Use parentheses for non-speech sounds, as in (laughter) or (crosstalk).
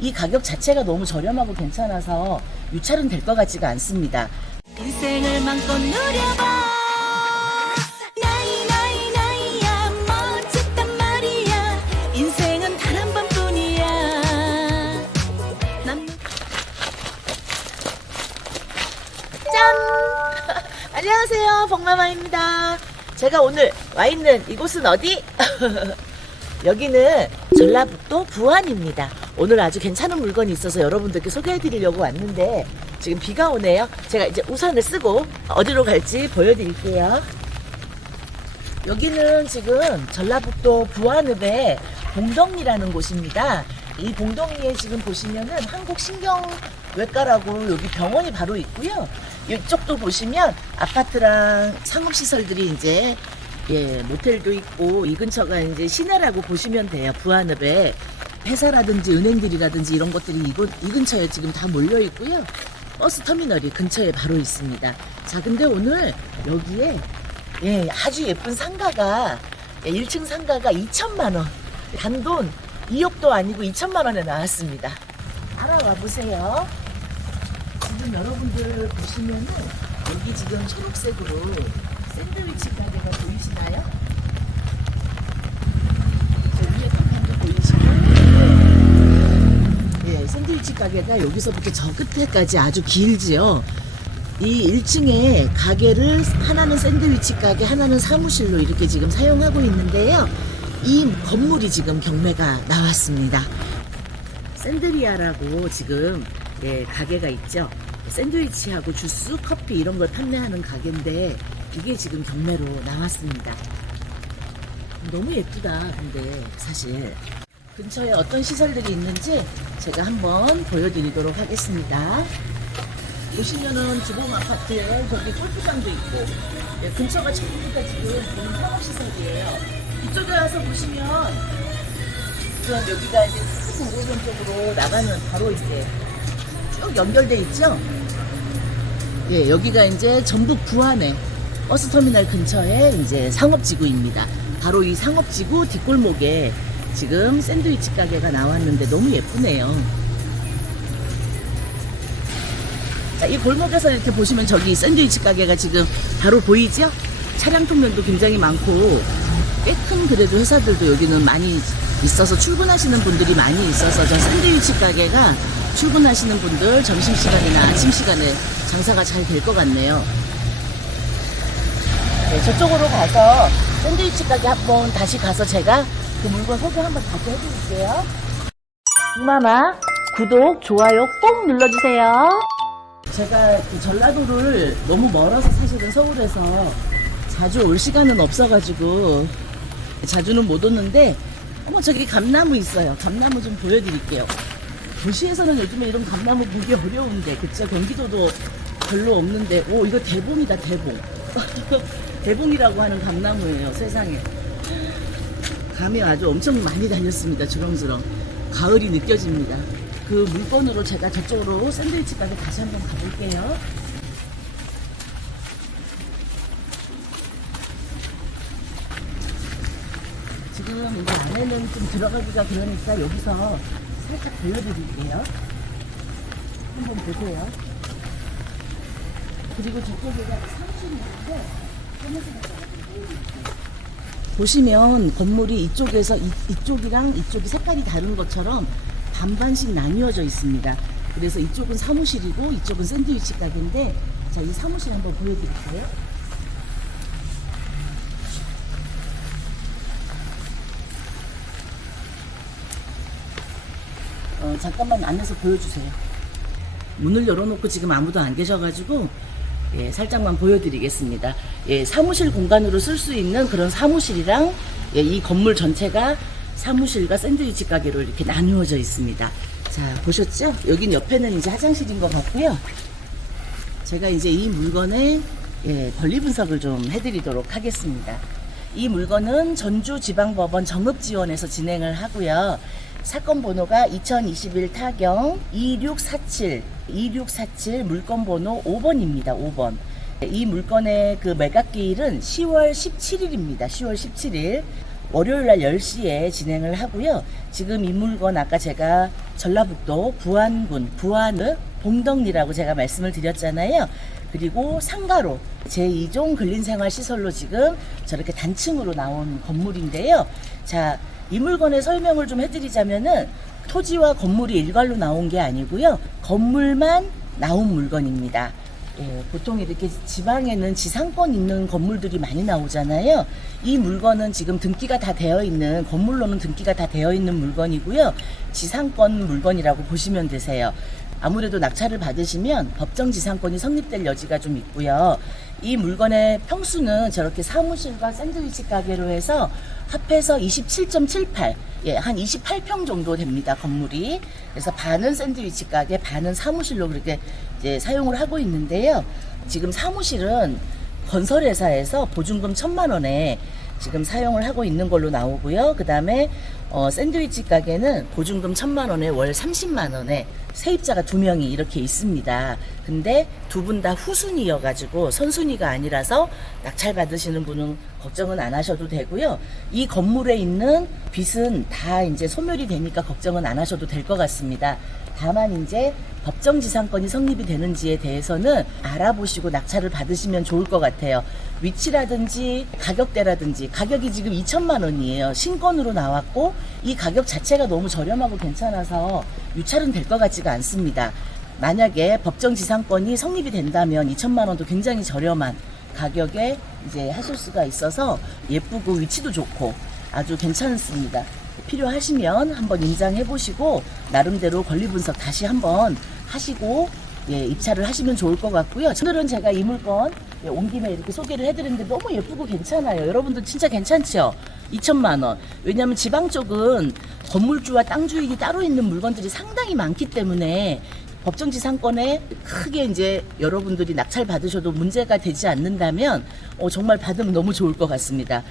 이 가격 자체가 너무 저렴하고 괜찮아서 유찰은 될 것 같지가 않습니다. 인생을 맘껏 누려봐 나이 나이 나이야 멋졌단 말이야 인생은 단 한 번뿐이야 난 짠! (laughs) 안녕하세요. 복마마입니다. 제가 오늘 와 있는 이곳은 어디? (laughs) 여기는 전라북도 부안입니다. 오늘 아주 괜찮은 물건이 있어서 여러분들께 소개해 드리려고 왔는데 지금 비가 오네요. 제가 이제 우산을 쓰고 어디로 갈지 보여드릴게요. 여기는 지금 전라북도 부안읍의 봉동리라는 곳입니다. 이 봉동리에 지금 보시면은 한국신경외과라고 여기 병원이 바로 있고요. 이쪽도 보시면 아파트랑 상업시설들이 이제 예, 모텔도 있고 이 근처가 이제 시내라고 보시면 돼요. 부안읍에 회사라든지 은행들이라든지 이런 것들이 이, 근- 이 근처에 지금 다 몰려 있고요. 버스 터미널이 근처에 바로 있습니다. 자, 근데 오늘 여기에 예, 아주 예쁜 상가가 예, 1층 상가가 2천만 원. 단돈 2억도 아니고 2천만 원에 나왔습니다. 알아와 보세요. 지금 여러분들 보시면은 여기 지금 초록색으로 샌드위치 가게가 보이시나요? 저 위에 간판도 보이시고 예, 샌드위치 가게가 여기서부터 저 끝에까지 아주 길지요. 이 1층에 가게를 하나는 샌드위치 가게, 하나는 사무실로 이렇게 지금 사용하고 있는데요. 이 건물이 지금 경매가 나왔습니다. 샌드리아라고 지금 예, 가게가 있죠. 샌드위치하고 주스, 커피 이런 걸 판매하는 가게인데 이게 지금 경매로 나왔습니다. 너무 예쁘다. 근데 사실 근처에 어떤 시설들이 있는지 제가 한번 보여드리도록 하겠습니다. 보시면은 주봉 아파트에 저기 골프장도 있고 예, 근처가 전부 다 지금 본 상업시설이에요. 이쪽에 와서 보시면 지금 여기가 이제 큰 도로변 쪽으로 나가는 바로 이제 쭉 연결돼 있죠. 예, 여기가 이제 전북 부안에 버스터미널 근처에 이제 상업지구입니다. 바로 이 상업지구 뒷골목에 지금 샌드위치 가게가 나왔는데 너무 예쁘네요. 자, 이 골목에서 이렇게 보시면 저기 샌드위치 가게가 지금 바로 보이죠? 차량 통면도 굉장히 많고 꽤 큰 그래도 회사들도 여기는 많이 있어서 출근하시는 분들이 많이 있어서 저 샌드위치 가게가 출근하시는 분들 점심시간이나 아침시간에 장사가 잘 될 것 같네요. 네, 저쪽으로 가서 샌드위치 가게 한번 다시 가서 제가 그 물건 소개 한번 다시 해드릴게요. 마마 구독, 좋아요 꼭 눌러주세요. 제가 그 전라도를 너무 멀어서 사실은 서울에서 자주 올 시간은 없어가지고 자주는 못 오는데 어머 저기 감나무 있어요. 감나무 좀 보여드릴게요. 도시에서는 요즘에 이런 감나무 보기 어려운데 그쵸 경기도도 별로 없는데 오 이거 대봉이다 대봉 (laughs) 대봉이라고 하는 감나무예요 세상에. 감이 아주 엄청 많이 달렸습니다 주렁주렁 가을이 느껴집니다. 그 물건으로 제가 저쪽으로 샌드위치 가게 다시 한번 가볼게요. 지금 이제 안에는 좀 들어가기가 그러니까 여기서 살짝 보여드릴게요. 한번 보세요. 그리고 저쪽에가 사무실에서 보시면 건물이 이쪽에서 이, 이쪽이랑 이쪽이 색깔이 다른 것처럼 반반씩 나뉘어져 있습니다. 그래서 이쪽은 사무실이고 이쪽은 샌드위치 가게인데 자, 이 사무실 한번 보여드릴게요. 어, 잠깐만 안에서 보여주세요. 문을 열어놓고 지금 아무도 안 계셔가지고 예, 살짝만 보여드리겠습니다. 예, 사무실 공간으로 쓸 수 있는 그런 사무실이랑 예, 이 건물 전체가 사무실과 샌드위치 가게로 이렇게 나누어져 있습니다. 자 보셨죠? 여긴 옆에는 이제 화장실인 것 같고요. 제가 이제 이 물건의 예, 권리 분석을 좀 해드리도록 하겠습니다. 이 물건은 전주지방법원 정읍지원에서 진행을 하고요. 사건 번호가 2021 타경 2647 2647 물건 번호 5번입니다. 5번. 이 물건의 그 매각기일은 10월 17일입니다. 10월 17일. 월요일 날 10시에 진행을 하고요. 지금 이 물건 아까 제가 전라북도 부안군 부안의 봉덕리라고 제가 말씀을 드렸잖아요. 그리고 상가로 제2종 근린생활시설로 지금 저렇게 단층으로 나온 건물인데요. 자, 이 물건의 설명을 좀 해드리자면은 토지와 건물이 일괄로 나온 게 아니고요. 건물만 나온 물건입니다. 예, 보통 이렇게 지방에는 지상권 있는 건물들이 많이 나오잖아요. 이 물건은 지금 등기가 다 되어 있는 건물로는 등기가 다 되어 있는 물건이고요. 지상권 물건이라고 보시면 되세요. 아무래도 낙찰을 받으시면 법정 지상권이 성립될 여지가 좀 있고요. 이 물건의 평수는 저렇게 사무실과 샌드위치 가게로 해서 합해서 27.78, 예, 한 28평 정도 됩니다, 건물이. 그래서 반은 샌드위치 가게, 반은 사무실로 그렇게 이제 사용을 하고 있는데요. 지금 사무실은 건설회사에서 보증금 천만 원에 지금 사용을 하고 있는 걸로 나오고요. 그 다음에 어, 샌드위치 가게는 보증금 천만 원에 월 30만 원에 세입자가 두 명이 이렇게 있습니다. 근데 두 분 다 후순위여가지고 선순위가 아니라서 낙찰 받으시는 분은 걱정은 안 하셔도 되고요. 이 건물에 있는 빚은 다 이제 소멸이 되니까 걱정은 안 하셔도 될 것 같습니다. 다만 이제 법정지상권이 성립이 되는지에 대해서는 알아보시고 낙찰을 받으시면 좋을 것 같아요. 위치라든지 가격대라든지 가격이 지금 2천만 원이에요. 신권으로 나왔고 이 가격 자체가 너무 저렴하고 괜찮아서 유찰은 될 것 같지가 않습니다. 만약에 법정지상권이 성립이 된다면 2천만 원도 굉장히 저렴한 가격에 이제 하실 수가 있어서 예쁘고 위치도 좋고 아주 괜찮습니다. 필요하시면 한번 임장해 보시고 나름대로 권리 분석 다시 한번 하시고 예, 입찰을 하시면 좋을 것 같고요. 오늘은 제가 이 물건 예, 온 김에 이렇게 소개를 해드렸는데 너무 예쁘고 괜찮아요. 여러분들 진짜 괜찮죠? 2천만 원. 왜냐하면 지방 쪽은 건물주와 땅 주인이 따로 있는 물건들이 상당히 많기 때문에 법정지 상권에 크게 이제 여러분들이 낙찰 받으셔도 문제가 되지 않는다면 어, 정말 받으면 너무 좋을 것 같습니다.